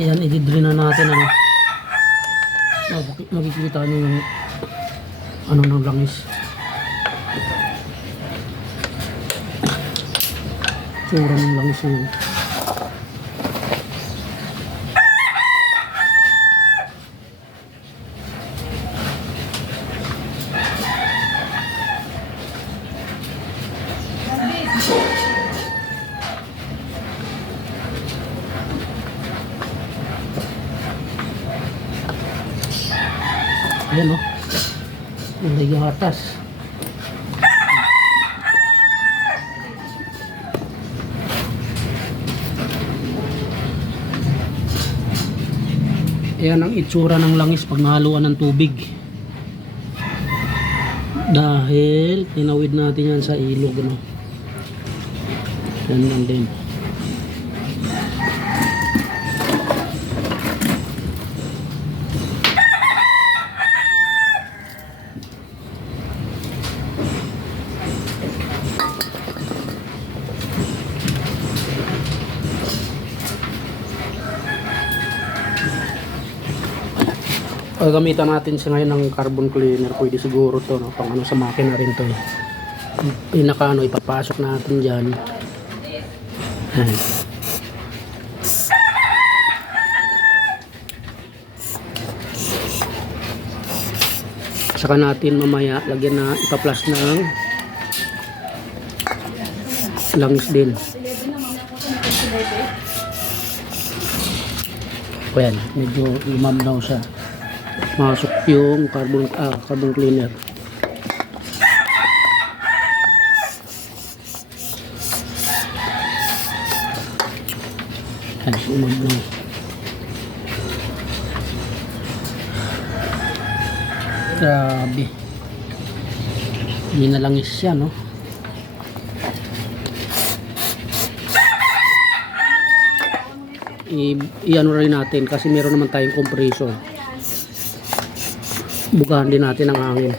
Ayan, i-drain na natin ano. Makikita nyo yung ano ng langis. Tsura ng langis yun. Ayan o. May gatas. Ayan ang itsura ng langis pag nahaluan ng tubig. Dahil tinawid natin yan sa ilog. Ano? Yan lang din. Gamitan natin siya ngayon ng carbon cleaner. Pwede siguro to, no? Pang ano sa makina rin to eh. Pinaka ano, ipapasok natin dyan. Ayan. Saka natin mamaya lagyan na ipaplas ng langis din. Ayan, medyo imam daw siya. Masok yung carbon cleaner. Ayan, umam na. Grabe. Hindi na langis siya, no? I-ano rin natin kasi meron naman tayong compressor. Bugahan din natin ang hangin.